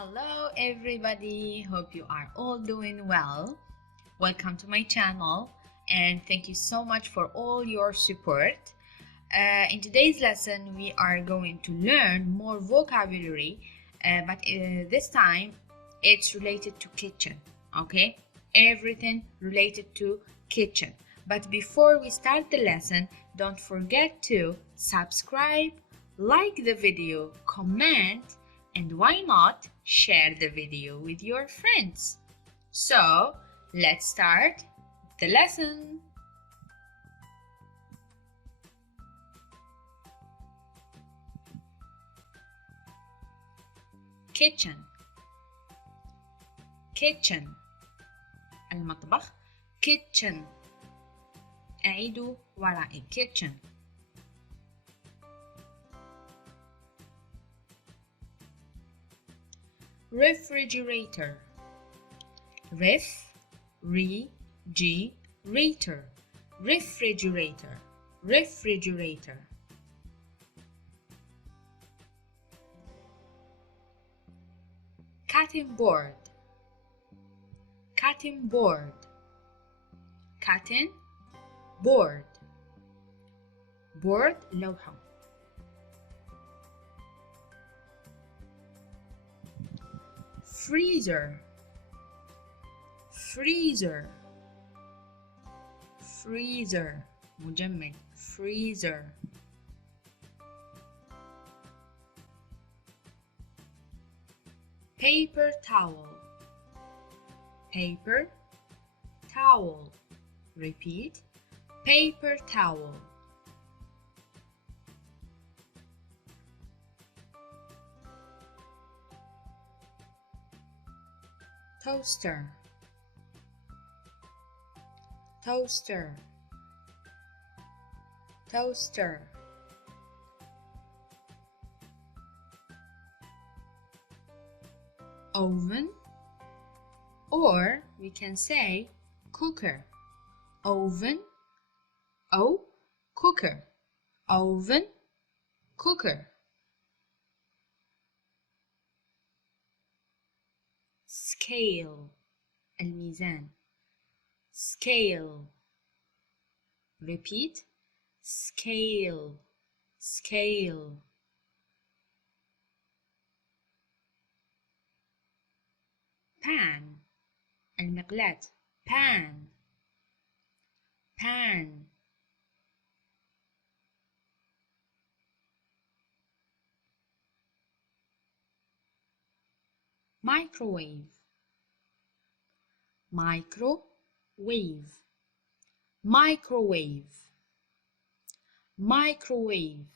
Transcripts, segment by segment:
Hello everybody, hope you are all doing well. Welcome to my channel and thank you so much for all your support. In today's lesson we are going to learn more vocabulary, but this time it's related to kitchen, okay? Everything related to kitchen. But before we start the lesson, don't forget to subscribe, like the video, comment, and why not share the video with your friends. So let's start the lesson. Kitchen, kitchen, المطبخ. kitchen, أعيدوا ورائي. kitchen. refrigerator, refrigerator, refrigerator. cutting board, cutting board, cutting board, board لوحة. freezer, freezer, freezer مجمد. freezer. paper towel, paper towel. repeat, paper towel. toaster, toaster, toaster. oven, or we can say cooker. oven, cooker, oven, cooker. scale, الميزان. scale. repeat, scale, scale. pan, المقلاة. pan, pan. microwave, microwave, microwave, microwave.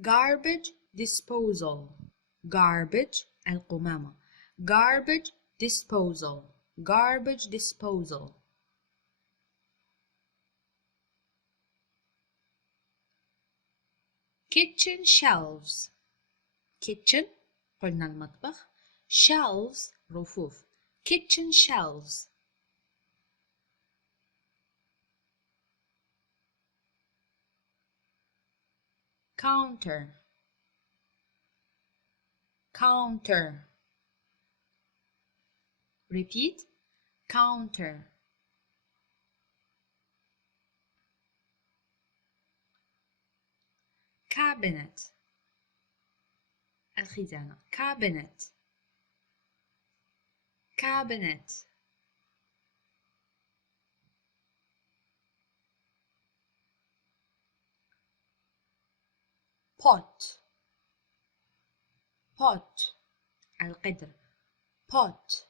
garbage disposal, garbage القمامة. garbage disposal, garbage disposal. kitchen shelves, kitchen قلنا المطبخ. shelves رفوف. kitchen shelves. counter, counter. repeat, counter. cabinet, الخزانة. cabinet, cabinet. pot, pot القدر. pot,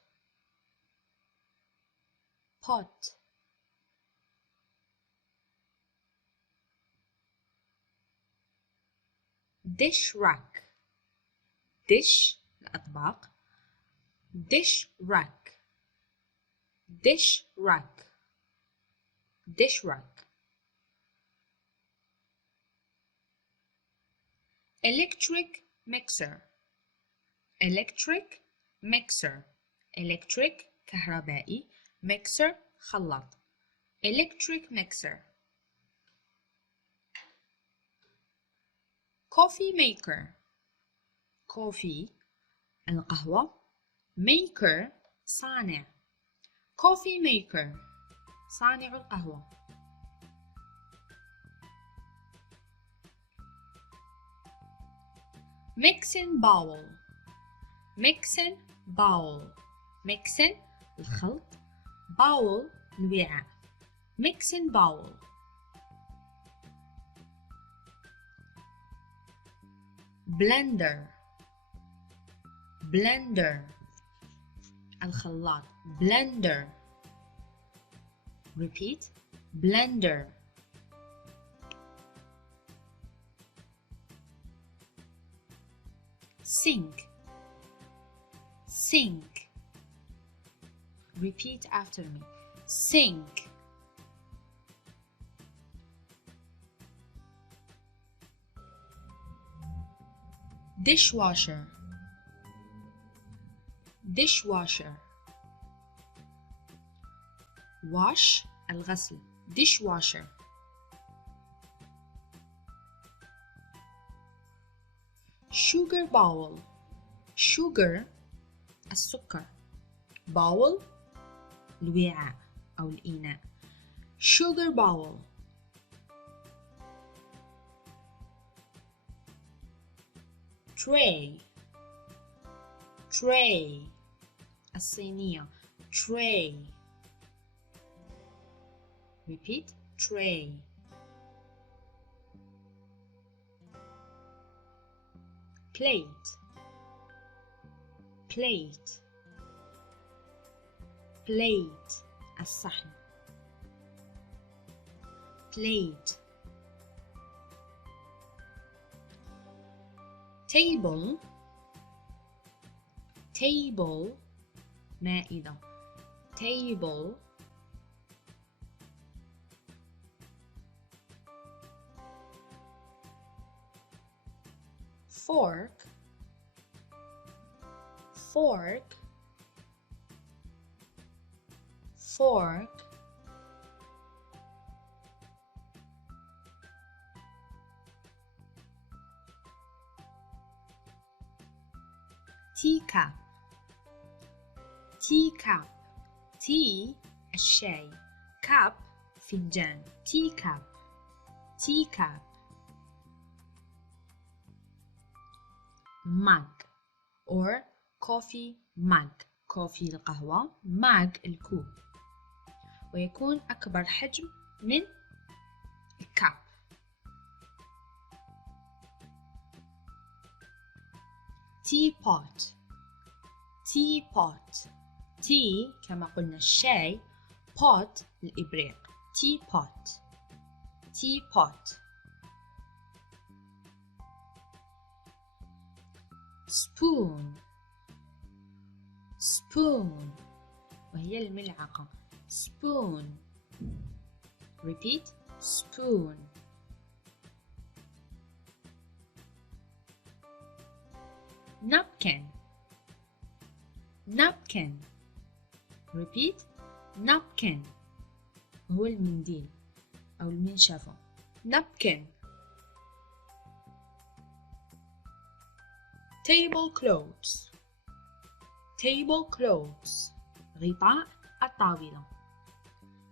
pot. dish rack, dish الأطباق. dish rack, dish rack, dish rack. electric mixer, electric mixer. electric كهربائي. mixer خلاط. electric mixer. coffee maker. coffee القهوة، maker صانع. coffee maker صانع القهوة. mixing bowl. mixing bowl. mixing الخلط، bowl الوعاء. mixing bowl. blender. blender الخلاط، blender. repeat blender. sink. sink. repeat after me. sink. dishwasher. dishwasher. wash الغسل، dishwasher. sugar bowl. sugar السكر، bowl الوعاء أو الإناء. sugar bowl. tray. tray الصينية، tray. repeat tray. plate. plate. plate الصحن، plate. table. table مائدة، table. fork. fork. fork. teacup. teacup. tea الشاي، cup فنجان، teacup. teacup. mug or coffee mug. coffee القهوة، mug الكوب، ويكون أكبر حجم من الكاب. teapot. teapot. tea كما قلنا الشاي، pot الإبريق، teapot. teapot. spoon. spoon وهي الملعقة، spoon. repeat spoon. napkin. napkin. repeat napkin هو المنديل أو المنشفة، napkin. tablecloths. tablecloths غطاء الطاولة،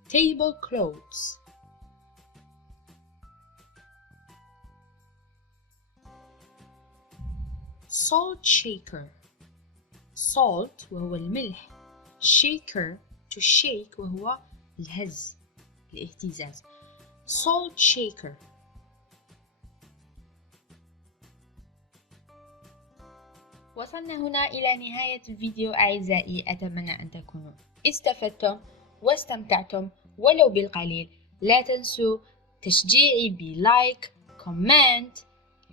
tablecloths. salt shaker. salt وهو الملح، shaker to shake وهو الهز، الاهتزاز، salt shaker. وصلنا هنا إلى نهاية الفيديو أعزائي، أتمنى أن تكونوا استفدتم واستمتعتم ولو بالقليل. لا تنسوا تشجيعي بلايك، comment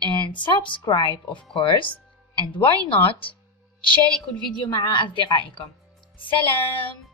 and subscribe of course, and why not شاركوا الفيديو مع أصدقائكم. سلام.